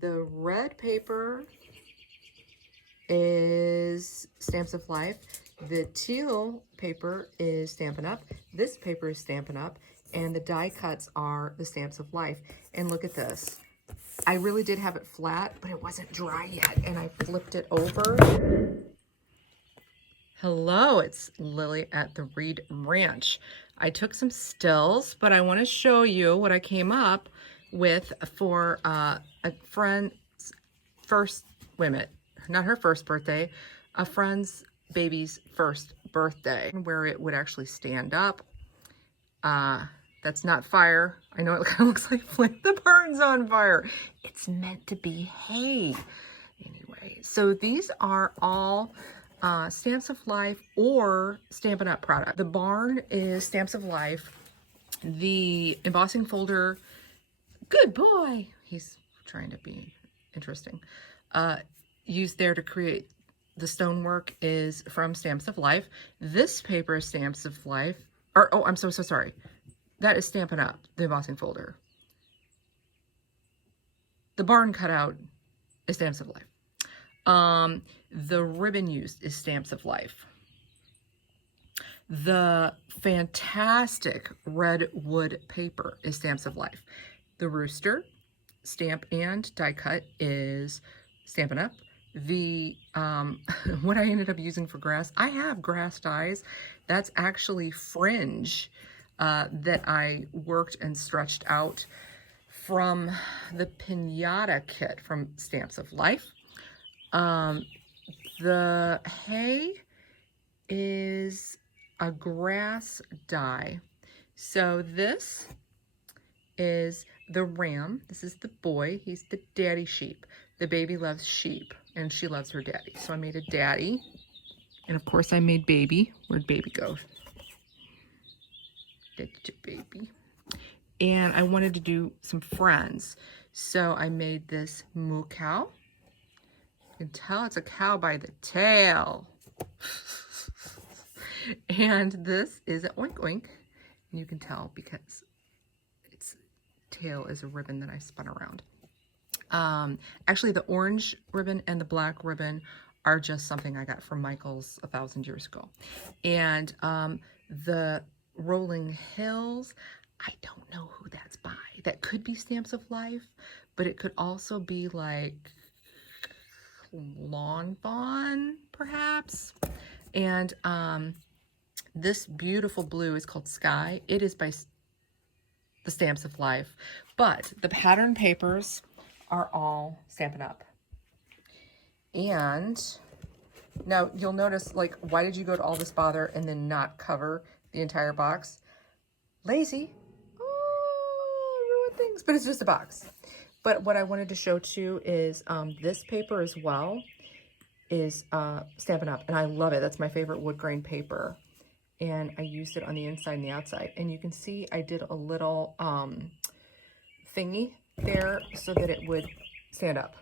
The red paper is Stamps of Life. The teal paper is Stampin' Up. This paper is Stampin' Up. And the die cuts are the Stamps of Life. And look at this. I really did have it flat, but it wasn't dry yet. And I flipped it over. Hello, it's Lily at the Reed Ranch. I took some stills, but I want to show you what I came up with for a friend's first, wait a minute, not her first birthday, a friend's baby's first birthday, where it would actually stand up. That's not fire. I know it kind of looks like flint. The barn's on fire. It's meant to be hay. Anyway, so these are all Stamps of Life or Stampin' Up product. The barn is Stamps of Life. The embossing folder, good boy, he's trying to be interesting, used there to create the stonework is from Stamps of Life. This paper is Stamps of Life, or oh, I'm so sorry. That is Stampin' Up, the embossing folder. The barn cutout is Stamps of Life. The ribbon used is Stamps of Life. The fantastic red wood paper is Stamps of Life. The rooster stamp and die cut is Stampin' Up. The what I ended up using for grass, I have grass dies. That's actually fringe that I worked and stretched out from the Pinata kit from Stamps of Life. The hay is a grass die. So this is the ram. This is the boy. He's the daddy sheep. The baby loves sheep and she loves her daddy. So I made a daddy. And of course I made baby. Where'd baby go? That's your baby. And I wanted to do some friends. So I made this moo cow. You can tell it's a cow by the tail. And this is an oink oink. And you can tell because its tail is a ribbon that I spun around. Actually, the orange ribbon and the black ribbon are just something I got from Michael's 1,000 years ago. And the Rolling Hills, I don't know who that's by. That could be Stamps of Life, but it could also be like Lawn Fawn, perhaps. And this beautiful blue is called Sky. It is by the Stamps of Life, but the pattern papers are all Stampin' Up. And now you'll notice, like, why did you go to all this bother and then not cover the entire box? Lazy. Oh, ruined things, but it's just a box. But what I wanted to show too is this paper as well is Stampin' Up, and I love it. That's my favorite wood grain paper. And I used it on the inside and the outside. And you can see I did a little thingy there so that it would stand up.